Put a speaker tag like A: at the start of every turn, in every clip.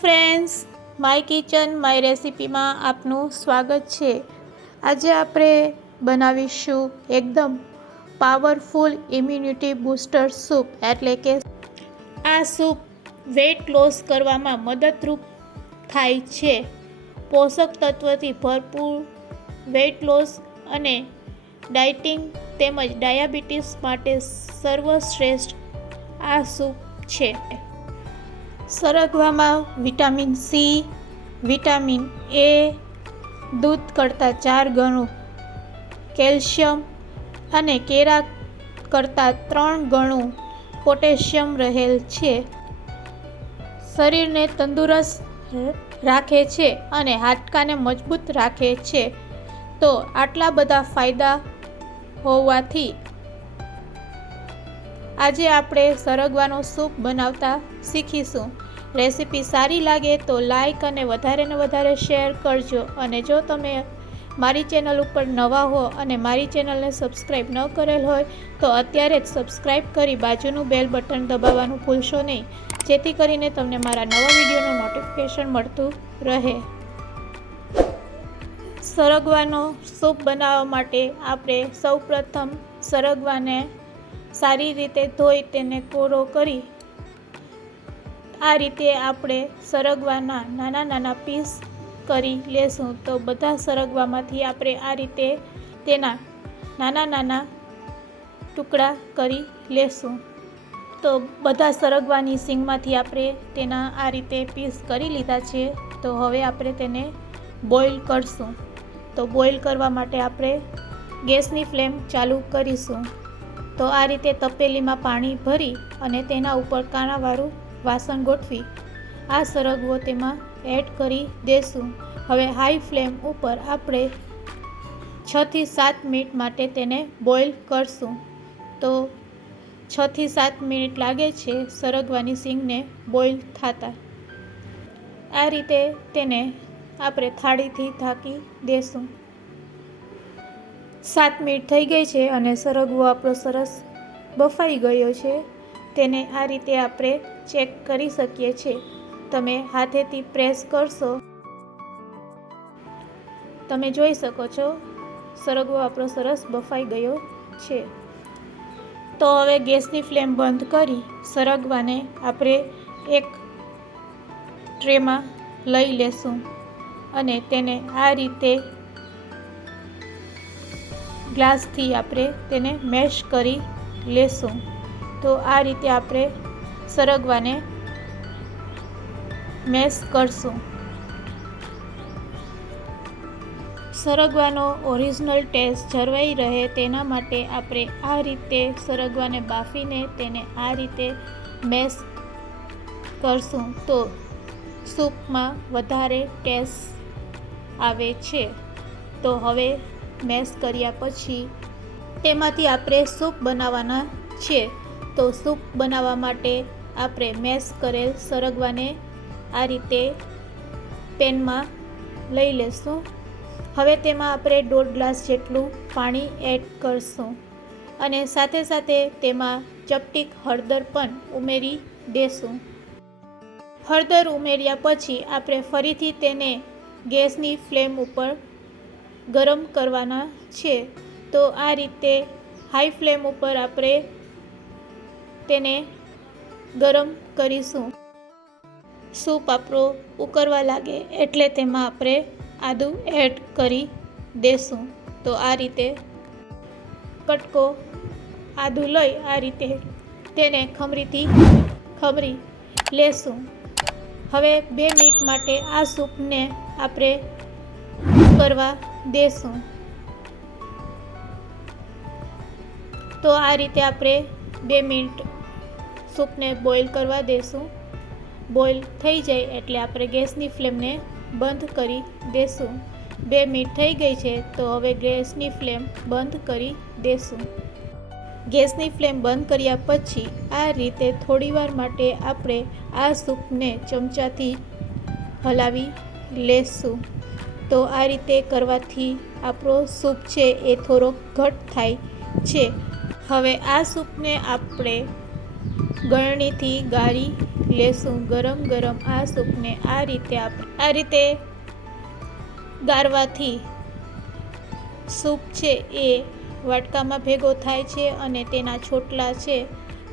A: Friends my kitchen my રેસિપીમાં આપનું સ્વાગત છે. આજે આપણે બનાવીશું એકદમ પાવરફુલ ઇમ્યુનિટી બૂસ્ટર સૂપ એટલે કે આ સૂપ વેટ લોસ કરવામાં મદદરૂપ થાય છે. પોષક તત્વથી ભરપૂર વેટ લોસ અને ડાયટિંગ તેમજ ડાયાબિટીસ માટે સર્વશ્રેષ્ઠ આ સૂપ છે. સરગવામાં વિટામિન સી, વિટામિન એ, દૂધ કરતાં ચાર ગણું કેલ્શિયમ અને કેરા કરતાં ત્રણ ગણું પોટેશિયમ રહેલ છે. શરીરને તંદુરસ્ત રાખે છે અને હાડકાને મજબૂત રાખે છે. તો આટલા બધા ફાયદા હોવાથી આજે આપણે સરગવાનો સૂપ બનાવતા શીખીશું. રેસીપી સારી લાગે તો લાઈક અને વધારે ને વધારે શેર કરજો. અને જો તમે મારી ચેનલ ઉપર નવા હો અને મારી ચેનલને સબસ્ક્રાઈબ ન કરેલ હોય, તો અત્યારે જ સબસ્ક્રાઈબ કરી બાજુનું બેલ બટન દબાવવાનું ભૂલશો નહીં. જેથી કરીને તમને મારા નવા વિડીયોનું નોટિફિકેશન મળતું રહે. સરગવાનો સૂપ બનાવવા માટે આપણે સૌપ્રથમ સરગવાને સારી રીતે ધોઈ તેને કોરો કરી આ રીતે આપણે સરગવાના નાના નાના પીસ કરી લેશું. તો બધા સરગવામાંથી આપણે આ રીતે તેના નાના નાના ટુકડા કરી લેશું. તો બધા સરગવાની સિંગમાંથી આપણે તેના આ રીતે પીસ કરી લીધા છે. તો હવે આપણે તેને બોઇલ કરશું. તો બોઇલ કરવા માટે આપણે ગેસની ફ્લેમ ચાલુ કરીશું. તો આ રીતે તપેલીમાં પાણી ભરી અને તેના ઉપર કાણાવાળું વાસણ ગોઠવી, આ સરગવો તેમાં એડ કરી દેશું. હવે હાઈ ફ્લેમ ઉપર આપણે છથી સાત મિનિટ માટે તેને બોઇલ કરશું. તો છથી સાત મિનિટ લાગે છે સરગવાની સિંગને બોઇલ થતાં. આ રીતે તેને આપણે થાળીથી ઢાંકી દેશું. સાત મિનિટ થઈ ગઈ છે અને સરગવો આપણો સરસ બફાઈ ગયો છે. તેને આ રીતે આપણે ચેક કરી શકીએ છીએ. તમે હાથેથી પ્રેસ કરશો. તમે જોઈ શકો છો, સરગવો આપણો સરસ બફાઈ ગયો છે. તો હવે ગેસની ફ્લેમ બંધ કરી સરગવાને આપણે એક ટ્રેમાં લઈ લેશું અને તેને આ રીતે ગ્લાસથી આપણે તેને મેશ કરી લેશું. તો આ રીતે આપણે સરગવાને મેશ કરશું. સરગવાનો ઓરિજિનલ ટેસ્ટ જળવાઈ રહે તેના માટે આપણે આ રીતે સરગવાને બાફીને તેને આ રીતે મેશ કરશું તો સૂપમાં વધારે ટેસ્ટ આવે છે. તો હવે મેશ કર્યા પછી તેમાંથી આપણે સૂપ બનાવવાના છે. તો સૂપ બનાવવા માટે આપણે મેશ કરેલ સરગવાને આ રીતે પેનમાં લઈ લેશું. હવે તેમાં આપણે દોઢ ગ્લાસ જેટલું પાણી એડ કરશું અને સાથે સાથે તેમાં ચપટીક હળદર પણ ઉમેરી દેશું. હળદર ઉમેર્યા પછી આપણે ફરીથી તેને ગેસની ફ્લેમ ઉપર ગરમ કરવાના છે. તો આ રીતે હાઈ ફ્લેમ ઉપર આપણે તેને ગરમ કરીશું. સૂપ આપણો ઉકળવા લાગે એટલે તેમાં આપણે આદું એડ કરી દેશું. તો આ રીતે કટકો આદું લઈ આ રીતે તેને ખમરીથી ખમરી લેશું. હવે બે મિનિટ માટે આ સૂપને આપણે કરવા દેશું. તો આ રીતે આપણે બે મિનિટ સૂપને બોઇલ કરવા દેશું. બોઇલ થઈ જાય એટલે આપણે ગેસની ફ્લેમને બંધ કરી દેશું. બે મિનિટ થઈ ગઈ છે તો હવે ગેસની ફ્લેમ બંધ કરી દેશું. ગેસની ફ્લેમ બંધ કર્યા પછી આ રીતે થોડીવાર માટે આપણે આ સૂપને ચમચાથી હલાવી લેશું. તો આ રીતે કરવાથી આપણો સૂપ છે એ થોડોક ઘટ થાય છે. હવે આ સૂપને આપણે ગળણીથી ગાળી લેશું. ગરમ ગરમ આ સૂપને આ રીતે આપ, આ રીતે ગાળવાથી સૂપ છે એ વાટકામાં ભેગો થાય છે અને તેના છોટલા છે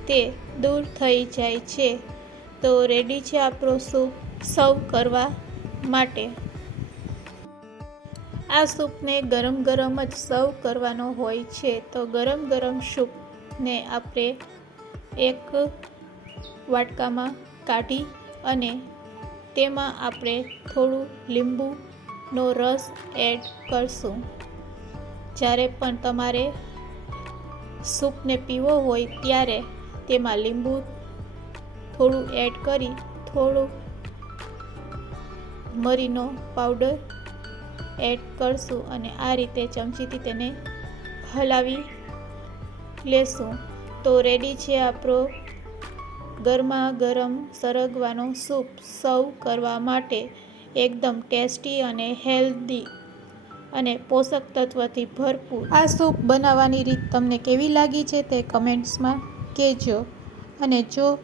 A: તે દૂર થઈ જાય છે. તો રેડી છે આપણો સૂપ સર્વ કરવા માટે. આ સૂપને ગરમ ગરમ જ સર્વ કરવાનો હોય છે. તો ગરમ ગરમ સૂપને આપણે એક વાટકામાં કાઢી અને તેમાં આપણે થોડું લીંબુનો રસ એડ કરશું. જ્યારે પણ તમારે સૂપને પીવો હોય ત્યારે તેમાં લીંબુ થોડું એડ કરી થોડું મરીનો પાવડર એડ કરશું અને આ રીતે ચમચીથી તેને હલાવી લેશું. તો રેડી છે આપણો ગરમા ગરમ સરગવાનો સૂપ સર્વ કરવા માટે એકદમ ટેસ્ટી અને હેલ્ધી અને પોષક તત્વથી ભરપૂર. આ સૂપ બનાવવાની રીત તમને કેવી લાગી છે તે કમેન્ટ્સમાં કહેજો. અને જો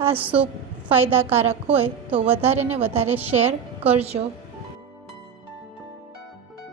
A: આ સૂપ ફાયદાકારક હોય તો વધારે ને વધારે શેર કરજો.